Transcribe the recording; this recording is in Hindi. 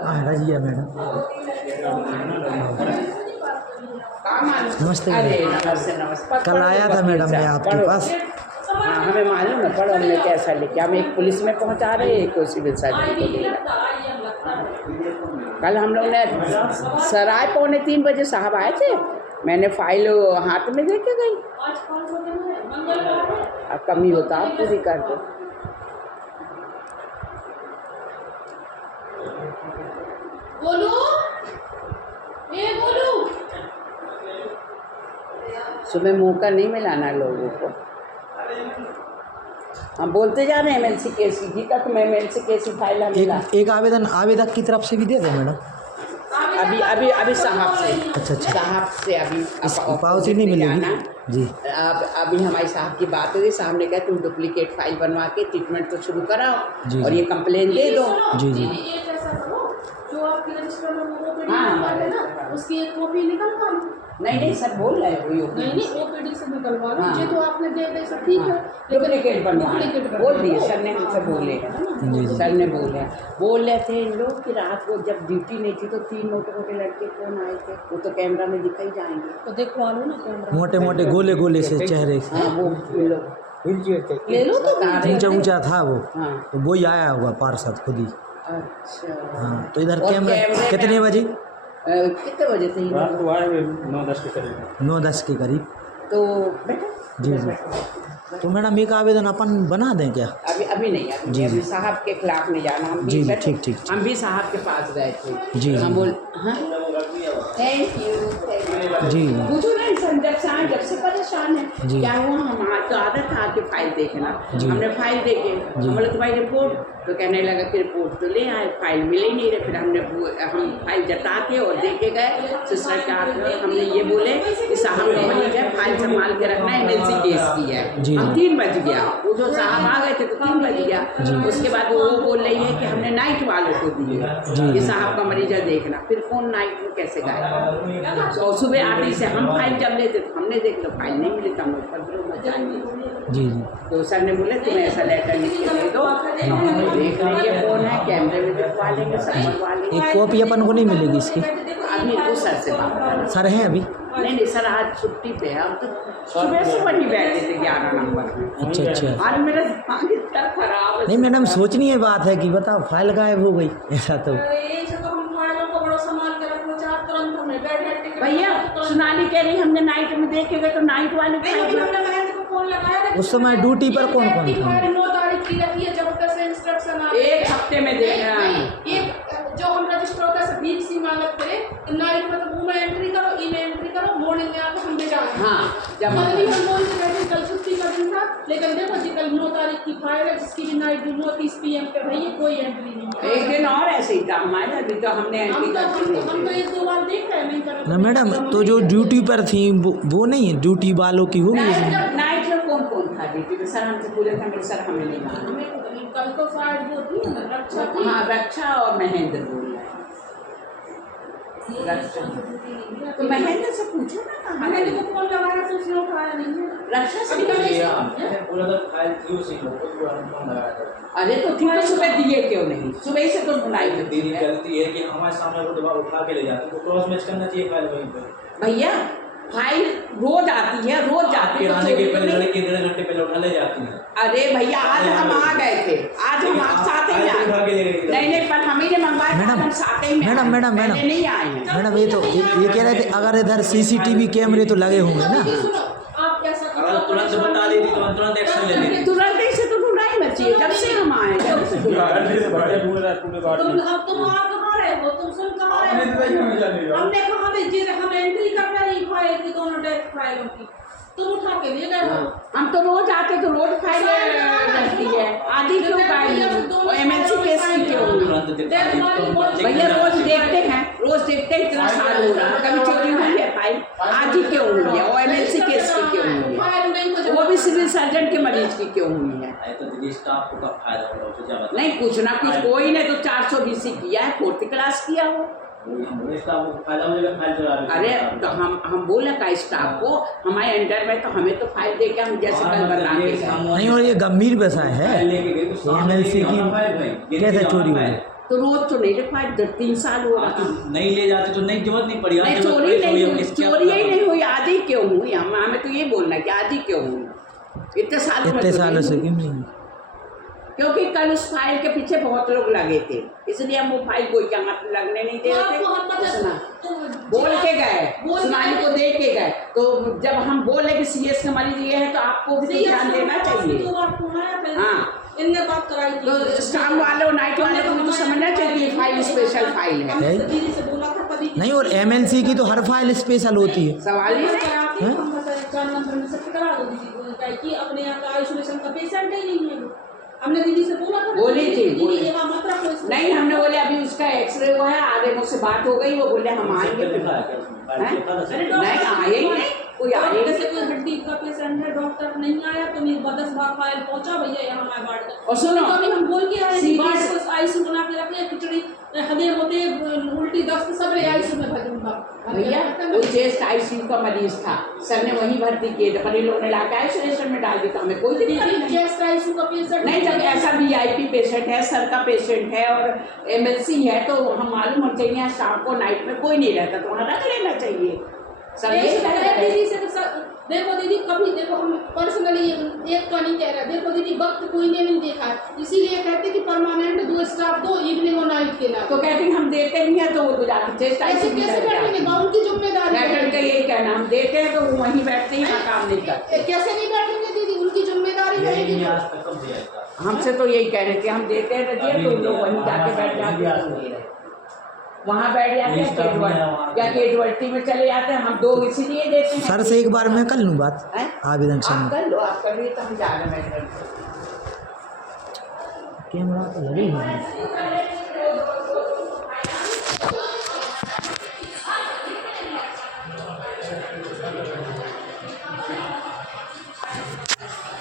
रजिया मैडम, नमस्ते अरे मैडम। नमस्ते नमस्ते। कल आया था मैडम मैं आपके पास। हाँ हमें मालूम है, पढ़ो हमने कैसा लिखा। हम एक पुलिस में पहुंचा रहे, एक को सिविल सर्जन को दे रहे। कल हम लोग ने सराय 2:45 बजे साहब आए थे, मैंने फाइल हाथ में दे के गई। अब कमी होता आप पूरी कर दो। बोलू, ये बोलू। सुबह मौका नहीं मिलाना लोगों को। हम बोलते जा रहे हैं एमएलसी केस की तक मैं एमएलसी केस की फाइल मिला। एक आवेदन आवेदक की तरफ से भी दे दे मैडम। अभी साहब से। अच्छा साहब से अभी पावती नहीं मिलेगी जी। अभी हमारे साहब की बात हुई, साहब ने कहा तुम डुप्लीकेट फाइल बनवा के ट्रीटमेंट तो शुरू कराओ और ये कंप्लेन दे दो। जी जी। जो आपके रजिस्टर में वो हाँ है ना, उसकी एक कॉपी निकलवा लो। नहीं सर बोल रहे हैं नहीं ओपीडी से निकलवा लो। ये तो आपने दे दे सब ठीक है, डुप्लीकेट बनवा बोल दिए सर ने, हमसे बोले सर ने बोल रहे थे इन लोग कि रात को जब ड्यूटी नहीं थी तो 3 मोटे लड़के कौन आए थे, वो तो कैमरा में दिखा ही जाएंगे। तो देखवा लो ना कैमरा। मोटे मोटे गोले गोले से चेहरे। हाँ वो लोग ले लो तो ऊंचा ऊंचा था वो। हाँ तो वो ही आया होगा पार्षद खुद ही। अच्छा हाँ तो इधर कैमरा कितने बजे? कितने बजे थे? 9-10 के करीब। 9-10 के करीब। तो बेटा जी जी। तो मैडम एक आवेदन अपन बना दें क्या? अभी नहीं, अभी साहब के खिलाफ नहीं जाना। हम जी भी ठीक। हम भी साहब के पास गए थे जी हम बोल। हाँ थैंक यू जी पूछो ना इंसान जब से परेशान है जी। क्या हुआ। हमारी तो आदत है आके फाइल देखना। जी। हमने फाइल देखे, हम बोले तुम्हारी रिपोर्ट, तो कहने लगा कि रिपोर्ट तो ले आए, फाइल मिले ही नहीं रहे। फिर हम फाइल जता के और दे के गए सिस्टर के हाथ में। हमने ये बोले कि साहब को मरीज है, फाइल संभाल के रखना, एमएलसी केस की है। हम 3 बज गया, वो जो साहब आ गए थे तो 3 बज गया। उसके बाद वो बोल रही है कि हमने नाइट वालों को दिए कि साहब का मरीज है देखना। फिर फोन नाइट में कैसे गए? तो सुबह आने से हम फाइल जब लेते तो हमने देख लो फाइल नहीं मिली तो हम लोग 15 बज जाएंगे। जी। तो सर ने बोले तुम्हें ऐसा लेटर लिख के दे दो, देख लीजिए कौन है, कैमरे में दिखवा लेंगे, सब बनवा लेंगे। एक कॉपी अपन को नहीं मिलेगी इसकी? अभी वो सर से बात करना। सर हैं अभी? नहीं सर आज छुट्टी पे है। हम तो सुबह से वहीं बैठे थे 11 नंबर में। अच्छा। आज मेरा दिमाग इतना खराब है। नहीं मैडम सोचनीय बात है कि बताओ फाइल गायब हो गई ऐसा तो। भैया सुनाली कह रही हमने नाइट में देखे गए तो नाइट वाले उस समय ड्यूटी पर कौन कौन था? 9 तारीख की रखी है जब तक से इंस्ट्रक्शन आ। 1 हफ्ते में देखना एक जो हम रजिस्टर होता है बीच सी मांगत करे तो नाइट मतलब वो में एंट्री करो, ई में एंट्री करो, मॉर्निंग में आकर हम भेजा। हाँ जब हम बोलते रहे कल छुट्टी का दिन था, लेकिन देखो जी कल 9 तारीख की फाइल है जिसकी भी नाइट 9:30 PM पे भैया कोई एंट्री नहीं है। एक दिन और ऐसे ही था हमारे अभी तो हमने एंट्री हम तो 1-2 बार देख रहे हैं नहीं कर। ना मैडम तो जो ड्यूटी पर थी वो नहीं है, ड्यूटी वालों की होगी इसमें? नाइट में कौन था ड्यूटी पे? सर हमसे पूछे थे, मेरे सर हमें नहीं मालूम। कल तो शायद वो थी ना रक्षा थी। हाँ रक्षा और महेंद्र बोल रहे हैं। रक्षा तो महेंद्र से पूछो ना कहाँ है। मैंने को फोन लगाया तो उसने उठाया नहीं है। रक्षा से पूरा तो फाइल थी उसी को फोन लगाया था। अरे तो ठीक है सुबह दिए क्यों नहीं? सुबह से तो बुलाई थी। दीदी गलती है कि हमारे सामने वो दवा उठा के ले जाती है, तो क्रॉस मैच करना चाहिए फाइल वहीं पे। भैया फाइल रोज आती है, रोज जाती है। आने के पहले लड़के 1.5 घंटे पहले उठा ले जाती है। अरे भैया आज हम आ गए थे, आज हम साथ ही आए। नहीं पर हम ही ने मंगवाया, हम साथ ही में। मैडम नहीं आए हैं मैडम ये तो ये कह रहे थे अगर इधर CCTV कैमरे तो लगे होंगे ना? आप कैसा अगर तुरंत बता देती तो तुरंत एक्शन ले लेती। तुरंत ऐसे तो ढूंढा ही मत चाहिए जब से हम आए। तुम आ कहाँ रहे हो? तुम सुन कहाँ रहे हो? हमने कहाँ भेजी? हम एंट्री कर रहे हैं फाइल की, दोनों डेस्क फाइलों की तुम उठा के ले गए हो। हम तो रोज आते तो रोज फाइल रहती है, आधी क्यों फाइल एमएलसी केस की क्यों हुई? भैया रोज देखते हैं, इतना साल हो रहा है, कभी चोरी हुई है फाइल? आज ही क्यों हुई है? और एमएलसी केस की क्यों हुई है? वो भी सिविल सर्जन के मरीज की क्यों हुई है? तो दीदी स्टाफ को का फायदा हो रहा है? नहीं कुछ ना कुछ कोई ने तो 420 किया है, 4th क्लास किया हो। अरे तो हम बोले का स्टाफ को हमारे अंडर में, तो हमें तो फाइल दे के हम जैसे कल बता के नहीं और ये गंभीर विषय है। MLC की कैसे चोरी हुई? तो रोज तो नहीं रखवाए, 3 साल हो रहा। नहीं ले जाते तो नहीं, जरूरत नहीं पड़ी। नहीं, चोरी नहीं हुई, चोरी ही नहीं हुई, आज ही क्यों हुई? हमें तो ये बोलना है कि आज ही क्यों हुई, इतने सालों से क्यों नहीं? क्योंकि कल उस फाइल के पीछे बहुत लोग लगे थे, इसलिए हम वो फाइल कोई जगह पे लगने नहीं दे रहे थे। बोल के गए, सुनाई को दे के गए, तो जब हम बोले कि CS का मरीज ये है तो आपको भी ध्यान देना चाहिए। हाँ, इनने बात कराई थी, तो स्टाफ वालों नाइट वाले को तो समझना चाहिए फाइल स्पेशल फाइल है। दीदी से बोला था तभी नहीं, और MNC की तो हर फाइल स्पेशल होती है। सवाल ही कराती है, हम बताए 4 नंबर में से करा दो दीदी, क्या कि अपने यहाँ का आइसोलेशन का पेशेंट ही नहीं है वो। हमने दीदी से बोला था, बोली थी, बोली। दीदी यहाँ मत रखो इसको। नहीं, हमने बोले अभी उसका एक्सरे हुआ है, आगे मुझसे बात हो गई, वो बोले हम आएंगे। नहीं आए ही नहीं, कोई आए जैसे कोई हड्डी का पेशेंट है, डॉक्टर नहीं आया तो मेरी 10 बार फाइल पहुंचा भैया यहाँ हमारे वार्ड का। और सुनो, अभी हम बोल के आए सीधी वार्ड को आईसीयू बना के रखे, खिचड़ी हदे होते उल्टी दस्त सब आईसीयू में भजूंगा भैया वो चेस्ट ICU का मरीज था, सर ने वहीं भर्ती किए थे, पर इन लोगों ने लाके आइसोलेशन में डाल दिया, तो हमें कोई दिक्कत नहीं। चेस्ट आईसीयू का पेशेंट नहीं, जब ऐसा VIP पेशेंट है, सर का पेशेंट है और MLC है, तो हम मालूम होना चाहिए शाम को नाइट में कोई नहीं रहता, तो वहाँ रख लेना चाहिए। दीदी से देखो दीदी, कभी देखो हम पर्सनली एक का नहीं कह रहे, देखो दीदी वक्त कोई ने नहीं देखा है, इसीलिए कहते कि परमानेंट 2 स्टाफ दो इवनिंग और नाइट के लिए। तो कहते हैं हम देते नहीं है, तो वो जाके चेस्ट ICU कैसे बैठेंगे, उनकी जिम्मेदारी डॉक्टर का यही कहना, हम देते हैं तो वो वहीं बैठते ही काम नहीं करते। कैसे नहीं बैठेंगे दीदी, उनकी जिम्मेदारी रहेगी। हमसे तो यही कह रहे थे, हम देते हैं तो दिए, तो उन लोग वहीं जाके बैठ जाते, वहाँ बैठ जाते हैं, या कैजुअल्टी में चले जाते हैं। हम 2 इसीलिए देते हैं। सर से एक बार मैं कर लूँ बात, आवेदन आप से कर लो, आप कर लीजिए, तो हम जा रहे हैं। कैमरा तो लगे हुए हैं।